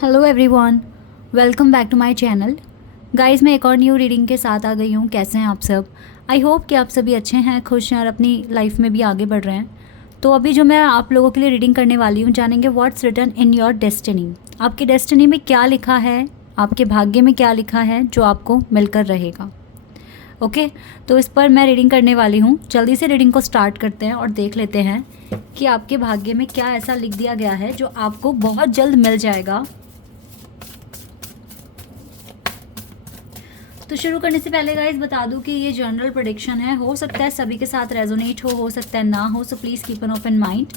Hello everyone, welcome back to my channel. Guys, मैं एक और न्यू रीडिंग के साथ आ गई हूँ। कैसे हैं आप सब? आई होप कि आप सभी अच्छे हैं, खुश हैं और अपनी लाइफ में भी आगे बढ़ रहे हैं। तो अभी जो मैं आप लोगों के लिए रीडिंग करने वाली हूँ, जानेंगे what's written in your destiny. आपकी डेस्टिनी में क्या लिखा है, आपके भाग्य में क्या लिखा है जो आपको मिलकर रहेगा। ओके, तो इस पर मैं रीडिंग करने वाली हूँ। जल्दी से रीडिंग को स्टार्ट करते हैं और देख लेते हैं कि आपके भाग्य में क्या ऐसा लिख दिया गया है जो आपको बहुत जल्द मिल जाएगा। तो शुरू करने से पहले गाइस बता दूं कि ये जनरल प्रेडिक्शन है, हो सकता है सभी के साथ रेजोनेट हो सकता है ना हो, so please keep an open mind.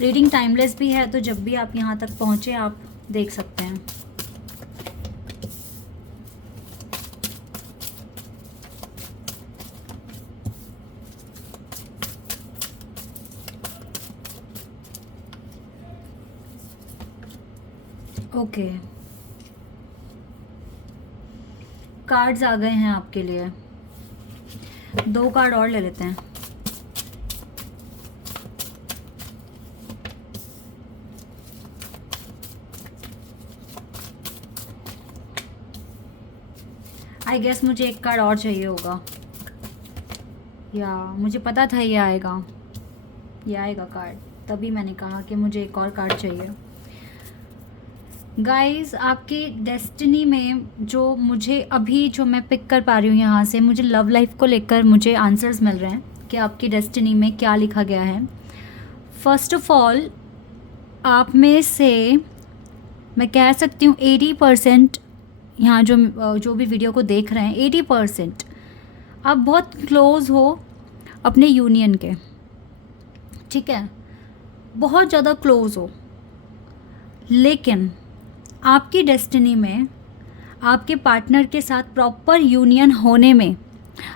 Reading timeless भी है, तो जब भी आप यहाँ तक पहुँचे आप देख सकते हैं। ओके, कार्ड्स आ गए हैं आपके लिए। 2 कार्ड और ले लेते हैं। आई गेस मुझे एक कार्ड और चाहिए होगा, या मुझे पता था ये आएगा कार्ड, तभी मैंने कहा कि मुझे एक और कार्ड चाहिए। गाइस, आपकी डेस्टिनी में जो मुझे अभी जो मैं पिक कर पा रही हूँ यहाँ से, मुझे लव लाइफ को लेकर मुझे आंसर्स मिल रहे हैं कि आपकी डेस्टिनी में क्या लिखा गया है। फर्स्ट ऑफ ऑल, आप में से मैं कह सकती हूँ 80% यहाँ जो भी वीडियो को देख रहे हैं, 80% आप बहुत क्लोज हो अपने यूनियन के। ठीक है, बहुत ज़्यादा क्लोज हो, लेकिन आपकी डेस्टिनी में आपके पार्टनर के साथ प्रॉपर यूनियन होने में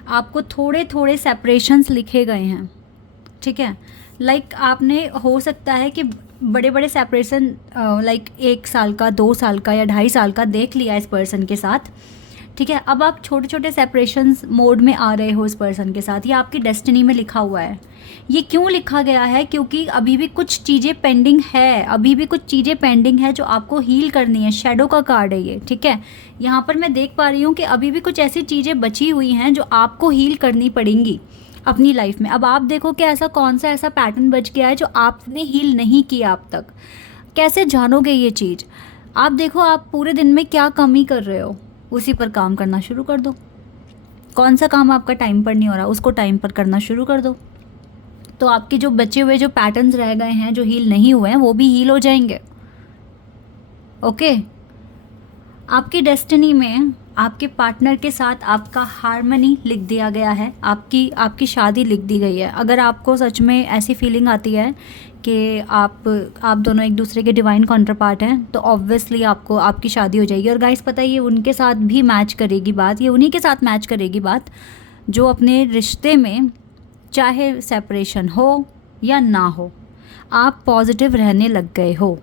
आपको थोड़े थोड़े सेपरेशंस लिखे गए हैं। ठीक है, लाइक आपने हो सकता है कि बड़े बड़े सेपरेशन लाइक 1 साल का, 2 साल का या 2.5 साल का देख लिया इस पर्सन के साथ। ठीक है, अब आप छोटे छोटे सेपरेशंस मोड में आ रहे हो इस पर्सन के साथ। ये आपकी डेस्टिनी में लिखा हुआ है। ये क्यों लिखा गया है? क्योंकि अभी भी कुछ चीज़ें पेंडिंग है, जो आपको हील करनी है। शैडो का कार्ड है ये। ठीक है, यहाँ पर मैं देख पा रही हूँ कि अभी भी कुछ ऐसी चीज़ें बची हुई हैं जो आपको हील करनी पड़ेंगी अपनी लाइफ में। अब आप देखो कि कौन सा ऐसा पैटर्न बच गया है जो आपने हील नहीं किया अब तक। कैसे जानोगे ये चीज़? आप देखो, आप पूरे दिन में क्या कमी कर रहे हो, उसी पर काम करना शुरू कर दो। कौन सा काम आपका टाइम पर नहीं हो रहा, उसको टाइम पर करना शुरू कर दो। तो आपके जो बचे हुए जो पैटर्न्स रह गए हैं, जो हील नहीं हुए हैं, वो भी हील हो जाएंगे। ओके, आपकी डेस्टिनी में आपके पार्टनर के साथ आपका हार्मनी लिख दिया गया है, आपकी शादी लिख दी गई है। अगर आपको सच में ऐसी फीलिंग आती है कि आप दोनों एक दूसरे के डिवाइन काउंटर पार्ट हैं, तो ऑब्वियसली आपकी शादी हो जाएगी। और गाइस, पता है ये उनके साथ भी मैच करेगी बात, ये उन्हीं के साथ मैच करेगी बात जो अपने रिश्ते में चाहे सेपरेशन हो या ना हो, आप पॉजिटिव रहने लग गए हो।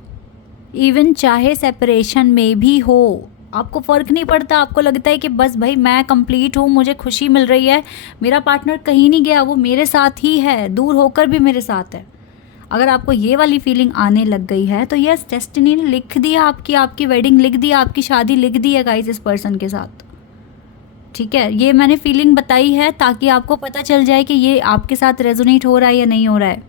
इवन चाहे सेपरेशन में भी हो, आपको फ़र्क नहीं पड़ता। आपको लगता है कि बस भाई मैं कंप्लीट हूँ, मुझे खुशी मिल रही है, मेरा पार्टनर कहीं नहीं गया, वो मेरे साथ ही है, दूर होकर भी मेरे साथ है। अगर आपको ये वाली फीलिंग आने लग गई है, तो यस, डेस्टिनी ने लिख दिया, आपकी वेडिंग लिख दिया, आपकी शादी लिख दी है गाइस इस पर्सन के साथ। ठीक है, ये मैंने फीलिंग बताई है ताकि आपको पता चल जाए कि ये आपके साथ रेजोनेट हो रहा है या नहीं हो रहा है।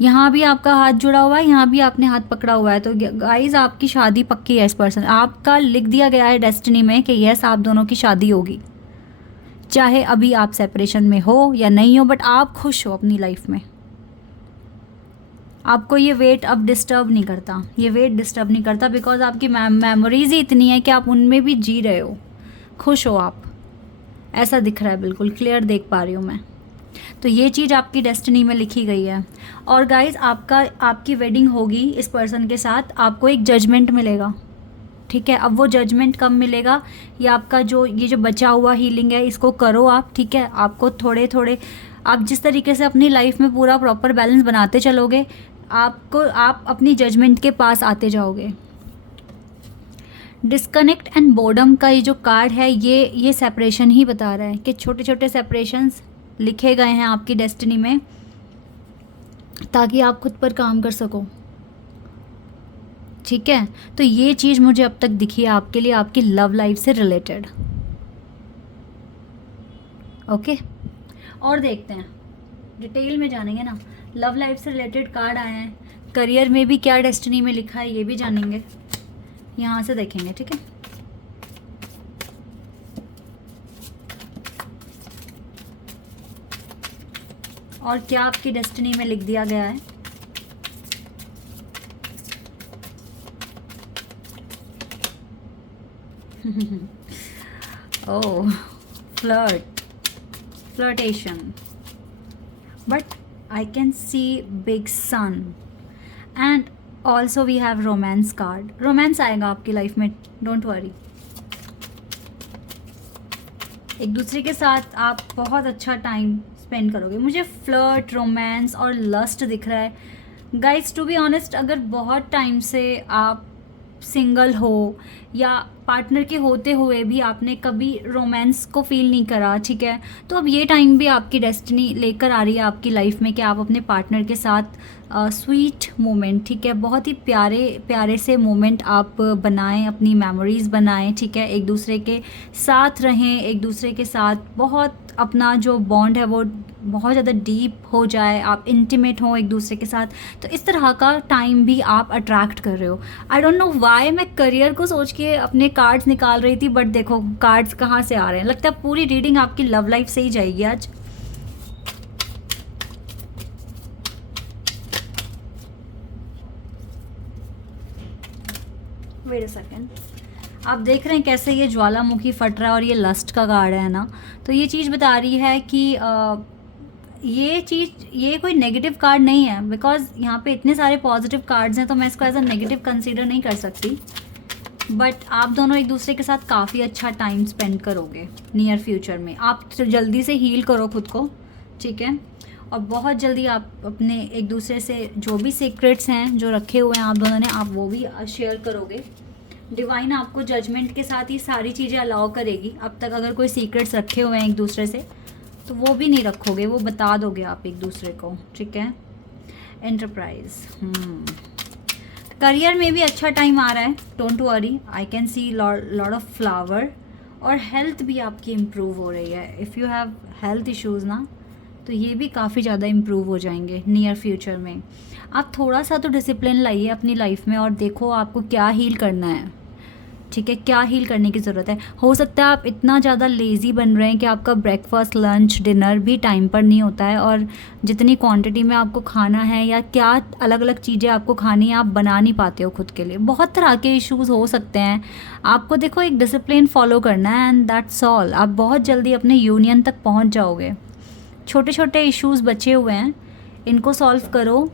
यहाँ भी आपका हाथ जुड़ा हुआ है, यहाँ भी आपने हाथ पकड़ा हुआ है। तो गाइस, आपकी शादी पक्की है इस पर्सन। आपका लिख दिया गया है डेस्टिनी में कि यस, आप दोनों की शादी होगी, चाहे अभी आप सेपरेशन में हो या नहीं हो, बट आप खुश हो अपनी लाइफ में। आपको ये वेट अब डिस्टर्ब नहीं करता, बिकॉज आपकी मेमोरीज ही इतनी है कि आप उनमें भी जी रहे हो, खुश हो आप। ऐसा दिख रहा है, बिल्कुल क्लियर देख पा रही हूँ मैं। तो ये चीज़ आपकी डेस्टिनी में लिखी गई है। और गाइस, आपकी वेडिंग होगी इस पर्सन के साथ, आपको एक जजमेंट मिलेगा। ठीक है, अब वो जजमेंट कब मिलेगा? ये आपका ये जो बचा हुआ हीलिंग है, इसको करो आप। ठीक है, आपको थोड़े थोड़े, आप जिस तरीके से अपनी लाइफ में पूरा प्रॉपर बैलेंस बनाते चलोगे, आप अपनी जजमेंट के पास आते जाओगे। डिस्कनेक्ट एंड बोर्डम का ये जो कार्ड है, ये सेपरेशन ही बता रहा है कि छोटे छोटे सेपरेशंस लिखे गए हैं आपकी डेस्टिनी में, ताकि आप खुद पर काम कर सको। ठीक है, तो ये चीज़ मुझे अब तक दिखी है आपके लिए, आपकी लव लाइफ से रिलेटेड। ओके, और देखते हैं, डिटेल में जानेंगे ना। लव लाइफ से रिलेटेड कार्ड आए हैं, करियर में भी क्या डेस्टिनी में लिखा है ये भी जानेंगे, यहाँ से देखेंगे, ठीक है। और क्या आपकी डेस्टिनी में लिख दिया गया है। ओह, flirtation, but I can see big sun and also we have romance card. Romance आएगा आपकी लाइफ में, डोंट वरी। एक दूसरे के साथ आप बहुत अच्छा टाइम स्पेंड करोगे। मुझे फ्लर्ट, रोमांस और लस्ट दिख रहा है। गाइज टू बी ऑनेस्ट, अगर बहुत टाइम से आप सिंगल हो या पार्टनर के होते हुए भी आपने कभी रोमांस को फील नहीं करा, ठीक है, तो अब ये टाइम भी आपकी डेस्टिनी लेकर आ रही है आपकी लाइफ में कि आप अपने पार्टनर के साथ स्वीट मोमेंट, ठीक है, बहुत ही प्यारे प्यारे से मोमेंट आप बनाएं, अपनी मेमोरीज़ बनाएं, ठीक है, एक दूसरे के साथ रहें, एक दूसरे के साथ बहुत अपना जो बॉन्ड है वो बहुत ज़्यादा डीप हो जाए, आप इंटीमेट हो एक दूसरे के साथ। तो इस तरह का टाइम भी आप अट्रैक्ट कर रहे हो। आई डोंट नो वाई मैं करियर को सोच के अपने कार्ड्स निकाल रही थी, बट देखो कार्ड्स कहाँ से आ रहे हैं। लगता है पूरी रीडिंग आपकी लव लाइफ से ही जाएगी आज। वेट अ सेकेंड, आप देख रहे हैं कैसे ये ज्वालामुखी फट रहा है और ये लस्ट का कार्ड है ना, तो ये चीज़ बता रही है कि ये कोई नेगेटिव कार्ड नहीं है, बिकॉज यहाँ पे इतने सारे पॉजिटिव कार्ड्स हैं तो मैं इसको एज अ नेगेटिव कंसीडर नहीं कर सकती। बट आप दोनों एक दूसरे के साथ काफ़ी अच्छा टाइम स्पेंड करोगे नियर फ्यूचर में। आप तो जल्दी से हील करो खुद को, ठीक है, और बहुत जल्दी आप अपने एक दूसरे से जो भी सीक्रेट्स हैं जो रखे हुए हैं आप दोनों ने, आप वो भी शेयर करोगे। डिवाइन आपको जजमेंट के साथ ये सारी चीज़ें अलाउ करेगी। अब तक अगर कोई सीक्रेट्स रखे हुए हैं एक दूसरे से तो वो भी नहीं रखोगे, वो बता दोगे आप एक दूसरे को, ठीक है। एंटरप्राइज, करियर में भी अच्छा टाइम आ रहा है, don't worry, I can see lot of flower. और हेल्थ भी आपकी इम्प्रूव हो रही है। If you have health issues ना, तो ये भी काफ़ी ज़्यादा इम्प्रूव हो जाएंगे नियर फ्यूचर में। आप थोड़ा सा तो डिसिप्लिन लाइए अपनी लाइफ में और देखो आपको क्या हील करना है, ठीक है, क्या हील करने की ज़रूरत है। हो सकता है आप इतना ज़्यादा लेज़ी बन रहे हैं कि आपका ब्रेकफास्ट, लंच, डिनर भी टाइम पर नहीं होता है, और जितनी क्वांटिटी में आपको खाना है या क्या अलग अलग चीज़ें आपको खानी है आप बना नहीं पाते हो खुद के लिए। बहुत तरह के इश्यूज़ हो सकते हैं। आपको देखो एक डिसिप्लिन फॉलो करना है एंड दैट्स ऑल। आप बहुत जल्दी अपने यूनियन तक पहुँच जाओगे। छोटे छोटे इश्यूज़ बचे हुए हैं, इनको सॉल्व करो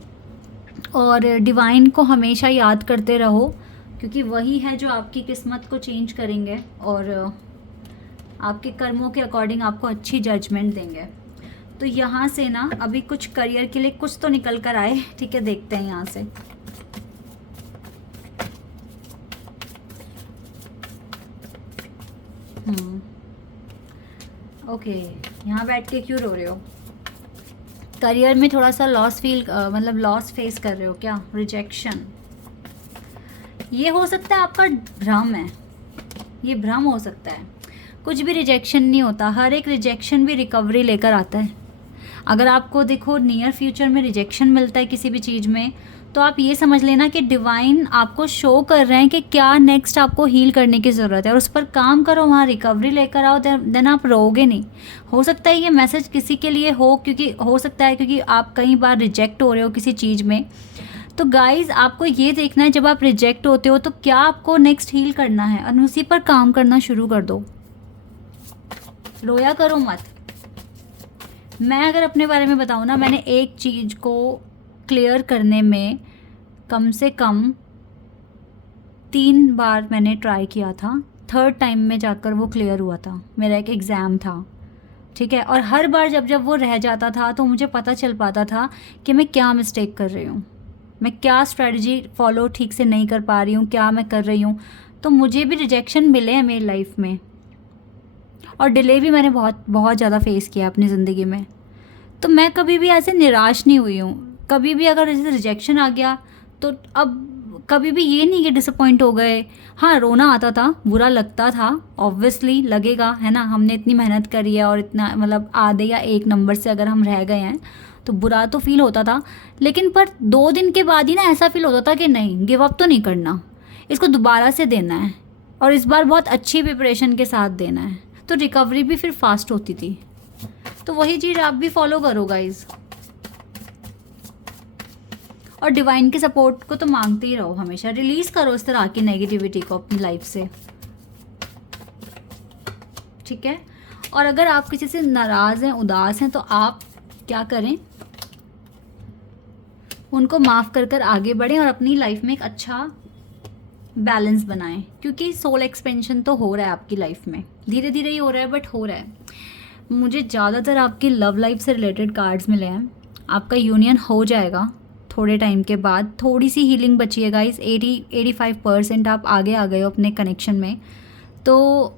और डिवाइन को हमेशा याद करते रहो, क्योंकि वही है जो आपकी किस्मत को चेंज करेंगे और आपके कर्मों के अकॉर्डिंग आपको अच्छी जजमेंट देंगे। तो यहाँ से ना अभी कुछ करियर के लिए कुछ तो निकल कर आए, ठीक है, देखते हैं यहाँ से। ओके, यहाँ बैठ के क्यों रो रहे हो? करियर में थोड़ा सा लॉस मतलब लॉस फेस कर रहे हो क्या? रिजेक्शन, ये हो सकता है आपका भ्रम है, ये भ्रम हो सकता है। कुछ भी रिजेक्शन नहीं होता, हर एक रिजेक्शन भी रिकवरी लेकर आता है। अगर आपको देखो नियर फ्यूचर में रिजेक्शन मिलता है किसी भी चीज़ में, तो आप ये समझ लेना कि डिवाइन आपको शो कर रहे हैं कि क्या नेक्स्ट आपको हील करने की ज़रूरत है, और उस पर काम करो, वहाँ रिकवरी लेकर आओ, देन आप रोओगे नहीं। हो सकता है ये मैसेज किसी के लिए हो, क्योंकि हो सकता है क्योंकि आप कई बार रिजेक्ट हो रहे हो किसी चीज़ में। तो गाइज़ आपको ये देखना है जब आप रिजेक्ट होते हो तो क्या आपको नेक्स्ट हील करना है, और उसी पर काम करना शुरू कर दो, रोया करो मत। मैं अगर अपने बारे में बताऊँ ना, मैंने एक चीज़ को क्लियर करने में कम से कम 3 बार मैंने ट्राई किया था, थर्ड टाइम में जाकर वो क्लियर हुआ था। मेरा एक एग्ज़ाम था, ठीक है, और हर बार जब वो रह जाता था तो मुझे पता चल पाता था कि मैं क्या मिस्टेक कर रही हूँ, मैं क्या स्ट्रेटजी फॉलो ठीक से नहीं कर पा रही हूँ, क्या मैं कर रही हूँ। तो मुझे भी रिजेक्शन मिले हैं मेरी लाइफ में, और डिले भी मैंने बहुत ज़्यादा फेस किया अपनी ज़िंदगी में। तो मैं कभी भी ऐसे निराश नहीं हुई हूँ। कभी भी अगर जैसे रिजेक्शन आ गया तो अब कभी भी ये नहीं कि डिसअपॉइंट हो गए। हाँ, रोना आता था, बुरा लगता था, ऑब्वियसली लगेगा, है ना। हमने इतनी मेहनत करी है और इतना मतलब आधे या एक नंबर से अगर हम रह गए हैं तो बुरा तो फील होता था। लेकिन पर 2 दिन के बाद ही ना ऐसा फील होता था कि नहीं, गिव अप तो नहीं करना, इसको दोबारा से देना है और इस बार बहुत अच्छी प्रिपरेशन के साथ देना है। तो रिकवरी भी फिर फास्ट होती थी। तो वही चीज़ आप भी फॉलो करो गाइज, और डिवाइन के सपोर्ट को तो मांगते ही रहो हमेशा। रिलीज करो इस तरह की नेगेटिविटी को अपनी लाइफ से, ठीक है। और अगर आप किसी से नाराज हैं, उदास हैं, तो आप क्या करें, उनको माफ़ कर कर आगे बढ़ें और अपनी लाइफ में एक अच्छा बैलेंस बनाएं, क्योंकि सोल एक्सपेंशन तो हो रहा है आपकी लाइफ में, धीरे धीरे ही हो रहा है बट हो रहा है। मुझे ज़्यादातर आपकी लव लाइफ से रिलेटेड कार्ड्स मिले हैं। आपका यूनियन हो जाएगा थोड़े टाइम के बाद, थोड़ी सी हीलिंग बची है गाइस। 80-85% आप आगे आ गए हो अपने कनेक्शन में। तो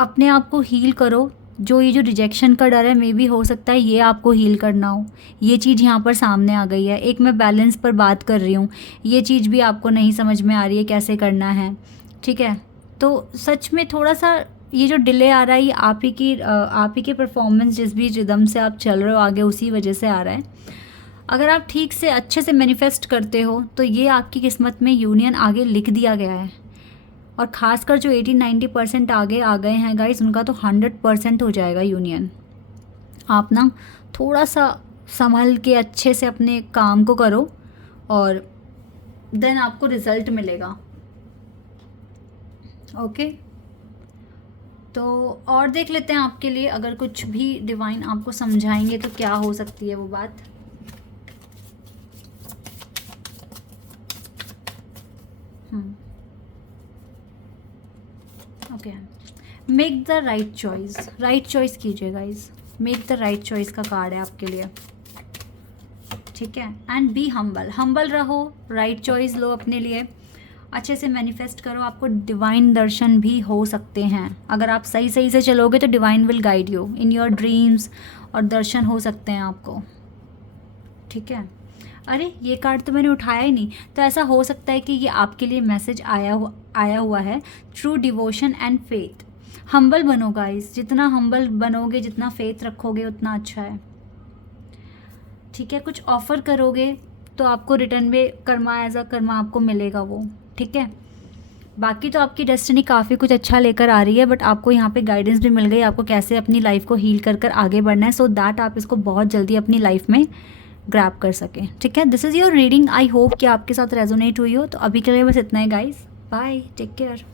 अपने आप को हील करो। जो ये जो रिजेक्शन का डर है, मे भी हो सकता है ये आपको हील करना हो। ये चीज़ यहाँ पर सामने आ गई है। एक मैं बैलेंस पर बात कर रही हूँ, ये चीज़ भी आपको नहीं समझ में आ रही है कैसे करना है, ठीक है। तो सच में थोड़ा सा ये जो डिले आ रहा है, ये आप ही की परफॉर्मेंस, जिस भी रिदम से आप चल रहे हो आगे, उसी वजह से आ रहा है। अगर आप ठीक से अच्छे से मैनिफेस्ट करते हो तो ये आपकी किस्मत में यूनियन आगे लिख दिया गया है। और ख़ासकर जो 80-90% आगे आ गए हैं गाइस, उनका तो 100% हो जाएगा यूनियन। आप ना थोड़ा सा संभल के अच्छे से अपने काम को करो और देन आपको रिज़ल्ट मिलेगा, ओके। तो और देख लेते हैं आपके लिए, अगर कुछ भी डिवाइन आपको समझाएंगे तो क्या हो सकती है वो बात। Okay, make the right choice. Right choice कीजिए guys. Make the right choice का कार्ड है आपके लिए, ठीक है। एंड बी हम्बल, हम्बल रहो, राइट चॉइस लो अपने लिए, अच्छे से मैनिफेस्ट करो। आपको डिवाइन दर्शन भी हो सकते हैं अगर आप सही सही से चलोगे, तो divine will guide you in your dreams, और दर्शन हो सकते हैं आपको, ठीक है। अरे ये कार्ड तो मैंने उठाया ही नहीं। तो ऐसा हो सकता है कि ये आपके लिए मैसेज आया हुआ है, true devotion and faith. Humble बनो गाइस, जितना हम्बल बनोगे, जितना फेथ रखोगे, उतना अच्छा है, ठीक है। कुछ ऑफ़र करोगे तो आपको रिटर्न में कर्मा एज अ कर्मा आपको मिलेगा वो, ठीक है। बाकी तो आपकी डेस्टिनी काफ़ी कुछ अच्छा लेकर आ रही है, बट आपको यहाँ पे गाइडेंस भी मिल गई आपको कैसे अपनी लाइफ को हील कर कर आगे बढ़ना है, सो दैट आप इसको बहुत जल्दी अपनी लाइफ में ग्रैब कर सकें, ठीक है। This is your reading. I hope कि आपके साथ रेजोनेट हुई हो। तो अभी के लिए बस इतना ही गाइस, बाय, टेक केयर।